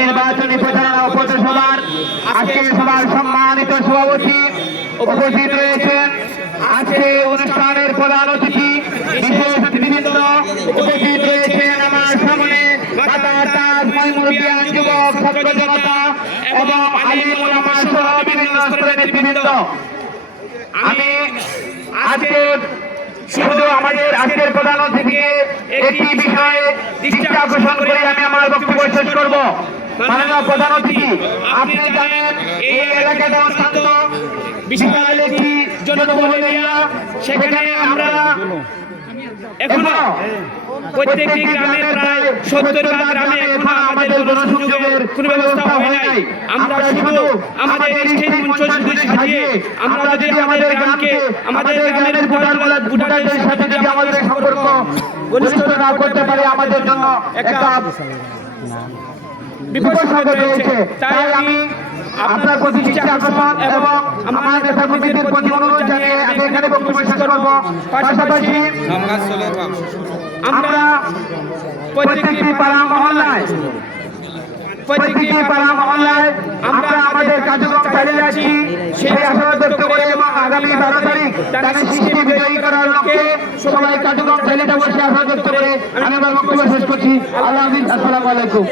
নির্বাচনী প্রচারণা উপসভার আজকের সভার সম্মানিত সভাপতি উপস্থিত রয়েছেন। আজকে অনুষ্ঠানের প্রধান অতিথি বিশেষ অতিথিবৃন্দ উপস্থিত রয়েছেন আমার সামনে যুবক ছাত্র জনতা এবং আলিম ওলামা সহ বিভিন্ন স্তরের নেতৃবৃন্দ। আমি আজকে শুধু আমাদের আজকের প্রধান অতিথিকে একটি বিষয়ে দৃষ্টি আকর্ষণ করে আমি আমার বক্তব্য শেষ করব। মাননীয় প্রধান অতিথি, আপনি জানেন এই এলাকাটা অত্যন্ত বিশাল একটি জনবহুল এরিয়া। সেখানে আমরা এখনো প্রত্যেকটি গ্রামে প্রায় 70টা গ্রামে এখনো আমাদের জনসংযোগের কোনো ব্যবস্থা হয় নাই। আমরা শুধু আমাদের স্টেজ মঞ্চ শুধু সাজিয়ে আমরা যদি আমাদের গ্রামকে আমাদের গ্রামের ভোটারদের সাথে যদি আমাদের সম্পর্ক ঘনিষ্ঠ না করতে পারে আমাদের জন্য একটা বিপদ সংকেত রয়েছে। তাই আমি আপনার প্রতি দৃষ্টি আকর্ষণ এবং আমার নেতা কর্মীদের প্রতি অনুরোধ জানিয়ে আমি এখানে বক্তব্য শেষ করব। পাশাপাশি আমরা প্রত্যেকটি পাড়া মহল্লায় আমরা আমাদের কার্যক্রম চালিয়ে যাচ্ছি। সেই আশা ব্যক্ত করে এবং আগামী 12 তারিখ তাকে সৃষ্টি বিজয়ী করার লক্ষ্যে সবাই কার্যক্রম চালিয়ে যাবো সে আশা ব্যক্ত করে আমি আমার বক্তব্য শেষ করছি। আল্লাহ হাফেজ, আসসালামু আলাইকুম।